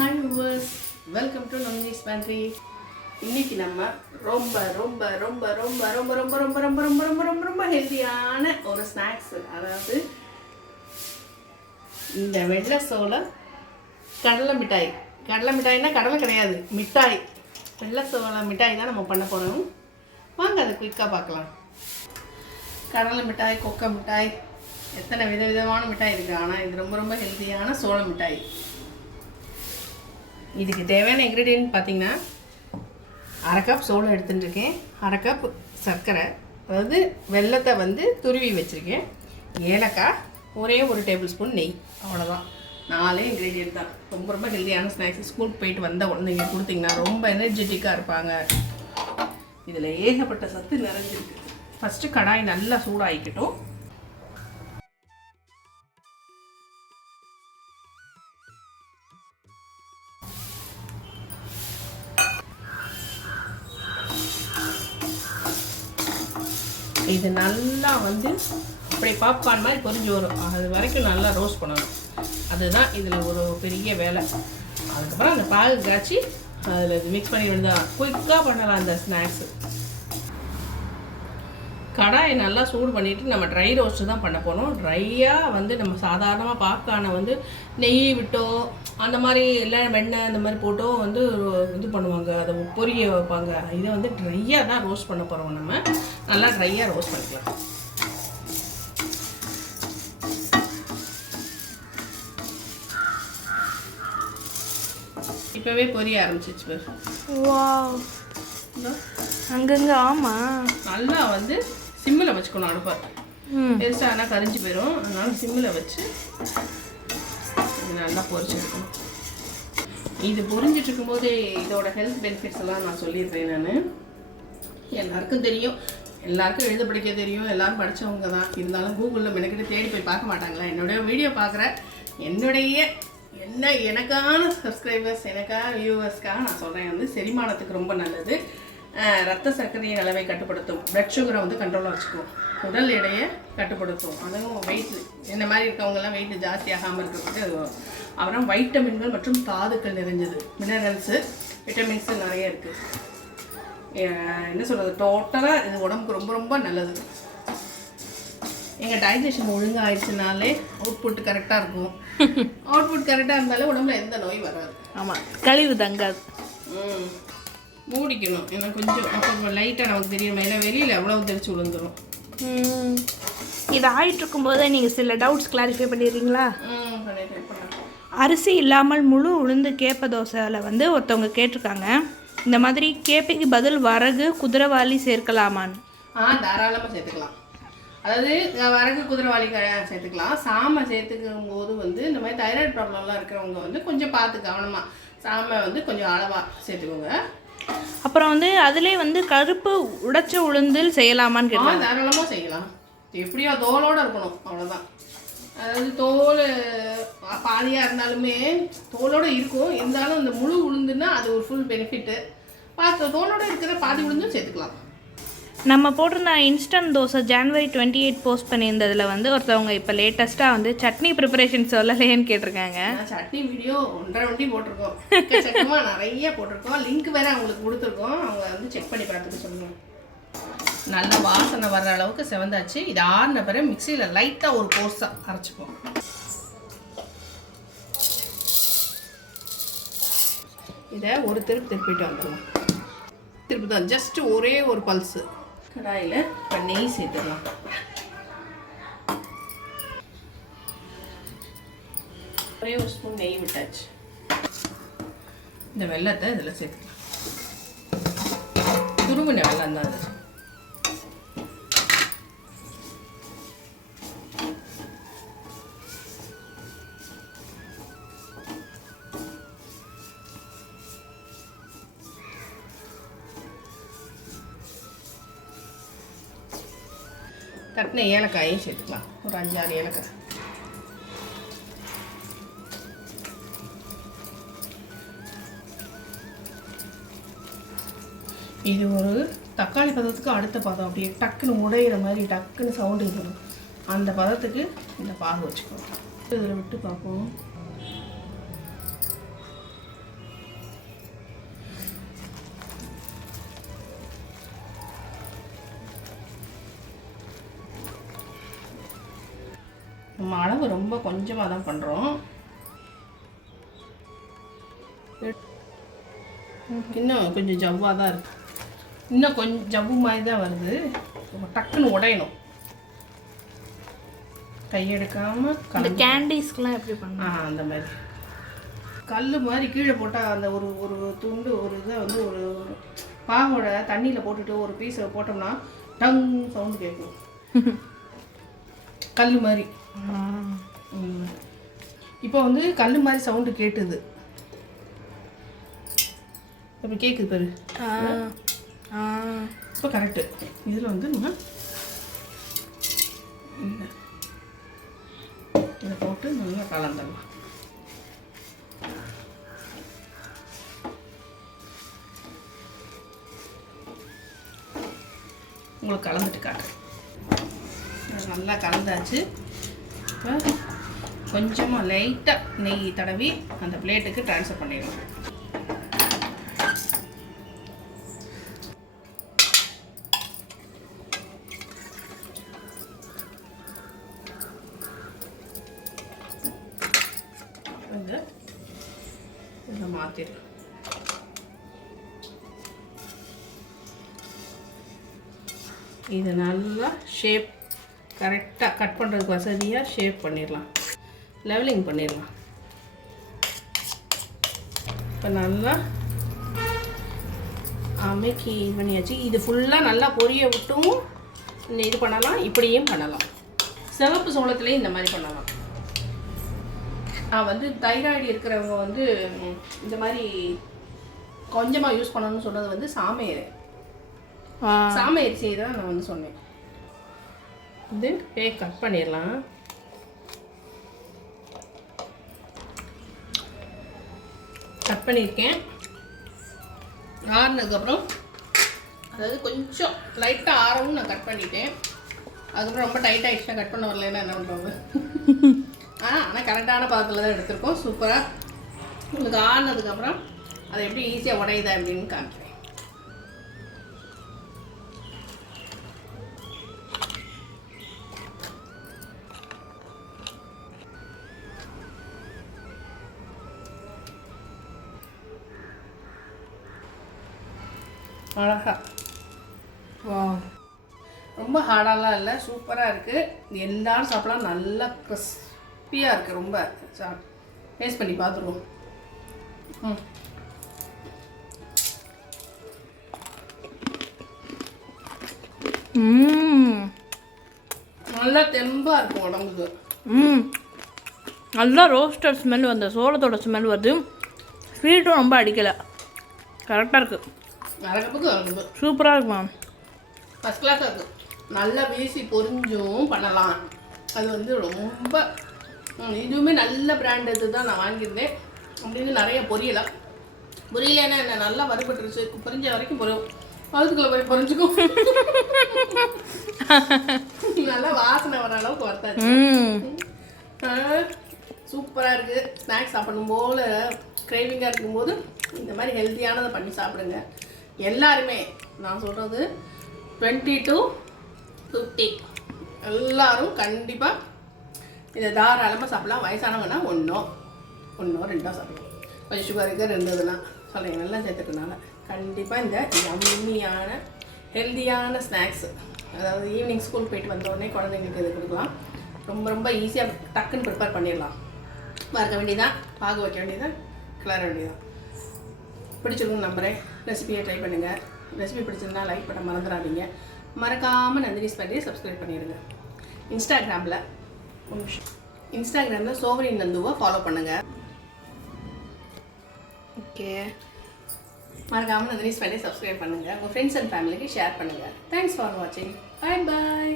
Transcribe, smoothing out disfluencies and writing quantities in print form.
Hi viewers, welcome to Nomini's Pantry. இன்னைக்கு நம்ம ரொம்ப ரொம்ப ரொம்ப ரொம்ப ரொம்ப ரொம்ப ரொம்ப ரொம்ப ரொம்ப ரொம்ப ரொம்ப ரொம்ப ஹெல்தியான ஒரு ஸ்நாக்ஸ், அதாவது இந்த வெள்ளை சோள கடலை மிட்டாய். கடலை மிட்டாய்னா கடலை கிடையாது, மிட்டாய். வெள்ளை சோள மிட்டாய் தான் நம்ம பண்ண போகிறோம். வாங்க அதை குயிக்காக பார்க்கலாம். கடலை மிட்டாய், கொக்கை மிட்டாய், எத்தனை விதவிதமான மிட்டாய் இருக்குது. ஆனால் இது ரொம்ப ரொம்ப ஹெல்தியான சோள மிட்டாய். இதுக்கு தேவையான இன்க்ரீடியன்ட் பார்த்திங்கன்னா, அரை கப் சோளம் எடுத்துட்டுருக்கேன், அரை கப் சர்க்கரை, அதாவது வெல்லத்தை வந்து துருவி வச்சுருக்கேன், ஏலக்காய், ஒரே ஒரு டேபிள் ஸ்பூன் நெய். அவ்வளோதான், 4 இன்க்ரீடியன்ட் தான். ரொம்ப ரொம்ப ஹெல்தியான ஸ்நாக்ஸ். ஸ்கூலுக்கு போயிட்டு வந்த குழந்தைங்க கொடுத்திங்கன்னா ரொம்ப எனர்ஜெட்டிக்காக இருப்பாங்க. இதில் ஏகப்பட்ட சத்து நிறைஞ்சிருக்கு. ஃபஸ்ட்டு கடாய் நல்லா சூடாகிக்கட்டும். இது நல்லா வந்து அப்படி பாப்கார்ன் மாதிரி பொரிஞ்சு வரும். அது வரைக்கும் நல்லா ரோஸ்ட் பண்ணணும். அதுதான் இதில் ஒரு பெரிய வேலை. அதுக்கப்புறம் அந்த பால் காய்ச்சி அதில் இது மிக்ஸ் பண்ணி விடுதான் குயிக்காக பண்ணலாம் அந்த ஸ்நாக்ஸு. கடாயை நல்லா சூடு பண்ணிவிட்டு நம்ம ட்ரை ரோஸ்ட்டு தான் பண்ண போகிறோம். ட்ரையாக வந்து நம்ம சாதாரணமாக பாப்கார்னை வந்து நெய் விட்டோ அந்த மாதிரி இல்லை வெண்ணெய் அந்த மாதிரி போட்டோ வந்து இது பண்ணுவாங்க, அதை பொரிய வைப்பாங்க. இதை வந்து ட்ரையாக தான் ரோஸ்ட் பண்ண போகிறோம். நம்ம நல்லா ட்ரையாக ரோஸ்ட் பண்ணிக்கலாம். இப்போவே பொரிய ஆரம்பிச்சிச்சு பாரு. வாவ், அங்கங்க. ஆமாம், நல்லா வந்து சிம்மில் வச்சுக்கணும். அடுப்பை பெருசாக ஆனால் கரிஞ்சு போயிடும். அதனால சிம்மில் வச்சு இது நல்லா பொரிச்சு எடுக்கணும். இது பொரிஞ்சிட்டு இருக்கும்போது இதோட ஹெல்த் பெனிஃபிட்ஸ் எல்லாம் நான் சொல்லிடுறேன். நான் எல்லாருக்கும் தெரியும், எல்லாருக்கும் எழுத படிக்க தெரியும், எல்லோரும் படித்தவங்க தான். இருந்தாலும் கூகுளில் மெனக்கிட்ட தேடி போய் பார்க்க மாட்டாங்களா? என்னுடைய வீடியோ பார்க்குற எனக்கான சப்ஸ்கிரைபர்ஸ், எனக்கான வியூவர்ஸ்க்காக நான் சொல்கிறேன். வந்து செரிமானத்துக்கு ரொம்ப நல்லது. ரத்த சர்க்கரையின் அளவை கட்டுப்படுத்தும். பிளட் சுகரை வந்து கண்ட்ரோலாக வச்சுக்கும். உடல் எடையை கட்டுப்படுத்தும். அதுவும் வெயிட் இந்த மாதிரி இருக்கவங்கெல்லாம் வெயிட் ஜாஸ்தியாகாமல் இருக்கிறதுக்கு அது. அப்புறம் வைட்டமின்கள் மற்றும் தாதுக்கள் நிறைஞ்சது. மினரல்ஸு, விட்டமின்ஸு நிறைய இருக்குது. என்ன சொல்கிறது, டோட்டலாக இது உடம்புக்கு ரொம்ப ரொம்ப நல்லது. எங்கள் டைஜஷன் ஒழுங்காக ஆயிடுச்சுனாலே அவுட்புட் கரெக்டாக இருக்கும். அவுட்புட் கரெக்டாக இருந்தாலே உடம்புல எந்த நோய் வராது. ஆமாம், கழிவு தங்காது. மூடிக்கணும். ஏன்னா கொஞ்சம் அப்போ லைட்டாக நமக்கு தெரியும், மேலே வெளியில் எவ்வளோ தெரிச்சு விழுந்துடும். இது ஆகிட்டு இருக்கும்போது நீங்கள் சில டவுட்ஸ் கிளாரிஃபை பண்ணிடுறீங்களா? அரிசி இல்லாமல் முழு உளுந்து கேப்ப தோசையில் வந்து ஒருத்தவங்க கேட்டிருக்காங்க, இந்த மாதிரி கேப்பைக்கு பதில் வரகு, குதிரைவாளி சேர்க்கலாமான்னு. தாராளமாக சேர்த்துக்கலாம். அதாவது வரகு, குதிரைவாளி சேர்த்துக்கலாம். சாமை சேர்த்துக்கும் போது வந்து இந்த மாதிரி தைராய்டு ப்ராப்ளம்லாம் இருக்கிறவங்க வந்து கொஞ்சம் பார்த்து கவனமாக சாமை வந்து கொஞ்சம் அளவாக சேர்த்துக்கோங்க. அப்புறம் வந்து அதிலே வந்து கருப்பு உடைச்ச உளுந்தில் செய்யலாமான்னு கேட்கலாம். தாராளமாக செய்யலாம். எப்படியோ தோலோடு இருக்கணும், அவ்வளோதான். அதாவது தோல் பாதியாக இருந்தாலுமே தோலோடு இருக்கும். இருந்தாலும் இந்த முழு உளுந்துன்னா அது ஒரு ஃபுல் பெனிஃபிட்டு. பார்த்து தோலோடு இருக்கிற பாதி உளுந்தும் சேர்த்துக்கலாம். நம்ம போட்டிருந்த இன்ஸ்டன்ட் தோசை ஜனவரி 28 போஸ்ட் பண்ணியிருந்ததில் வந்து ஒருத்தவங்க இப்போ லேட்டஸ்ட்டாக வந்து சட்னி ப்ரிப்பரேஷன் சொல்லலையேன்னு கேட்டிருக்காங்க. சட்னி வீடியோ 1.5 வண்டி போட்டிருக்கோம், நிறைய போட்டிருக்கோம். லிங்க் வேறு அவங்களுக்கு கொடுத்துருக்கோம். அவங்க வந்து செக் பண்ணி பார்த்துட்டு சொல்லுங்கள். நல்ல வாசனை வர்ற அளவுக்கு செவந்தாச்சு. இது ஆறின பிறகு மிக்சியில் லைட்டாக ஒரு கோர்ஸாக அரைச்சிப்போம். இதை ஒரு திருப்பிட்டு வந்துடுவோம். திருப்பி தான் ஜஸ்ட் ஒரே ஒரு பல்ஸு. கடாயில் இப்போ நெய் சேர்த்துக்கலாம். ஒரே ஒரு ஸ்பூன் நெய் விட்டாச்சு. இந்த வெல்லத்தை இதில் சேர்த்துக்கலாம். துருவின வெல்லம் தான் அது. தட்டின ஏலக்காயும் சேர்த்துக்கலாம். ஒரு 5-6 ஏலக்காய். இது ஒரு தக்காளி பதத்துக்கு அடுத்த பதம். அப்படியே டக்குன்னு உடையிற மாதிரி டக்குன்னு சவுண்டு இருக்கணும். அந்த பதத்துக்கு இந்த பாகு வச்சுக்கணும். இதில் விட்டு பார்ப்போம். அளவு ரொம்ப கொஞ்சமாக தான் பண்ணுறோம். இன்னும் கொஞ்சம் ஜவ்வாக தான் இருக்குது. இன்னும் கொஞ்சம் ஜவ்வு மாதிரி தான் வருது. டக்குன்னு உடையணும். கையெடுக்காமல் அந்த கேண்டீஸ்க்கெலாம் எப்படி பண்ணலாம்? அந்த மாதிரி கல் மாதிரி கீழே போட்டால் அந்த ஒரு ஒரு துண்டு ஒரு இதை வந்து ஒரு பாவோட தண்ணியில் போட்டுட்டு ஒரு பீஸை போட்டோம்னா டங் சவுண்டு கேட்கும். கல் மாதிரி. இப்போ வந்து கல் மாதிரி சவுண்டு கேட்டுது. இப்போ கேட்குது பாரு. இப்போ கரெக்டு. இதில் வந்து நம்ம இதை போட்டு நல்லா கலந்துடலாம். உங்களுக்கு கலந்துட்டு காட்டுறேன். நல்லா கலந்தாச்சு. இப்போ கொஞ்சமாக லைட்டாக நெய் தடவி அந்த பிளேட்டுக்கு ட்ரான்ஸ்ஃபர் பண்ணிடலாம். இதை மாற்றிடலாம். இது நல்லா ஷேப் கரெக்டாக கட் பண்ணுறதுக்கு வசதியாக ஷேப் பண்ணிடலாம். லெவலிங் பண்ணிடலாம். இப்போ நல்லா அமைக்கி பண்ணியாச்சு. இது ஃபுல்லாக நல்லா பொரிய விட்டும் இது பண்ணலாம், இப்படியும் பண்ணலாம். சிவப்பு சோளத்துலேயும் இந்த மாதிரி பண்ணலாம். வந்து தைராய்டு இருக்கிறவங்க வந்து இந்த மாதிரி கொஞ்சமாக யூஸ் பண்ணணும்னு சொன்னது வந்து சாமையர் அரிசியை தான் நான் வந்து சொன்னேன். இது கட் பண்ணிடலாம். கட் பண்ணியிருக்கேன். ஆறுனதுக்கப்புறம் அதாவது கொஞ்சம் லைட்டாக ஆறவும் நான் கட் பண்ணிட்டேன். அதுக்கப்புறம் ரொம்ப டைட் ஆகிடுச்சுன்னா கட் பண்ண வரலன்னா என்ன பண்ணுறது? ஆனால் கரெக்டான பாத்திரத்தில் தான் எடுத்திருக்கோம். சூப்பராக உங்களுக்கு ஆறுனதுக்கப்புறம் அதை எப்படி ஈஸியாக உடையுதா அப்படின்னு காமிக்கிறேன். அழகா வா, ரொம்ப ஹார்டாலாம் இல்லை, சூப்பராக இருக்குது. எல்லாரும் சாப்பிடலாம். நல்லா கிறிஸ்பியாக இருக்குது. ரொம்ப டேஸ்ட் பண்ணி பார்த்துருவோம். நல்லா தெம்பாக இருக்கும் உடம்புக்கு. நல்லா ரோஸ்டர் ஸ்மெல் வந்து சோளத்தோட ஸ்மெல் வருது. ஸ்வீட்டும் ரொம்ப அடிக்கலை, கரெக்டாக இருக்குது. வரகப்புக்கு சூப்பராக இருக்குமா, ஃபஸ்ட் கிளாஸாக இருக்குது. நல்லா வீசி பொரிஞ்சும் பண்ணலாம். அது வந்து ரொம்ப இதுவுமே நல்ல பிராண்ட் இது தான் நான் வாங்கியிருந்தேன். அப்படின்னு நிறைய பொரியலாம். பொரியலன்னா என்ன நல்லா வறுபட்டுருச்சு. பொரிஞ்ச வரைக்கும் அதுக்குள்ளே போய் பொரிஞ்சுக்கும். நல்லா வாசனை வர அளவுக்கு வறுத்தாச்சு. சூப்பராக இருக்குது. ஸ்நாக்ஸ் சாப்பிடும் போல் கிரேவிங்காக இருக்கும்போது இந்த மாதிரி ஹெல்த்தியானதை பண்ணி சாப்பிடுங்க. எல்லாருமே நான் சொல்கிறது 20 to 50 எல்லோரும் கண்டிப்பாக இதை தாராளமாக சாப்பிடலாம். வயசானவங்கன்னா ஒன்றோ ரெண்டோ சாப்பிடலாம். கொஞ்சம் சுகர் இருக்குது இருந்ததுன்னா சொல்லுங்கள். நல்லா சேர்த்துக்கிறதுனால கண்டிப்பாக இந்த யம்மியான ஹெல்த்தியான ஸ்நாக்ஸ், அதாவது ஈவினிங் ஸ்கூல் போயிட்டு வந்தோடனே குழந்தைங்களுக்கு இது கொடுக்கலாம். ரொம்ப ரொம்ப ஈஸியாக டக்குன்னு ப்ரிப்பேர் பண்ணிடலாம். வறுக்க வேண்டியதான், பாக வைக்க வேண்டியதான், கிளற வேண்டியதான். பிடிச்சிருக்குன்னு நம்புகிறேன். ரெசிபியை ட்ரை பண்ணுங்கள். ரெசிபி பிடிச்சிருந்தா லைக் பண்ண மறந்துடாதீங்க. மறக்காமல் நந்தினிஸ் பண்ணி சப்ஸ்கிரைப் பண்ணிடுங்க. இன்ஸ்டாகிராமில் சோவரின் நந்துவை ஃபாலோ பண்ணுங்கள். ஓகே, மறக்காமல் நந்தினிஸ் பண்ணி சப்ஸ்கிரைப் பண்ணுங்கள். உங்கள் ஃப்ரெண்ட்ஸ் அண்ட் ஃபேமிலிக்கு ஷேர் பண்ணுங்கள். தேங்க்ஸ் ஃபார் வாட்சிங். பாய் பாய்.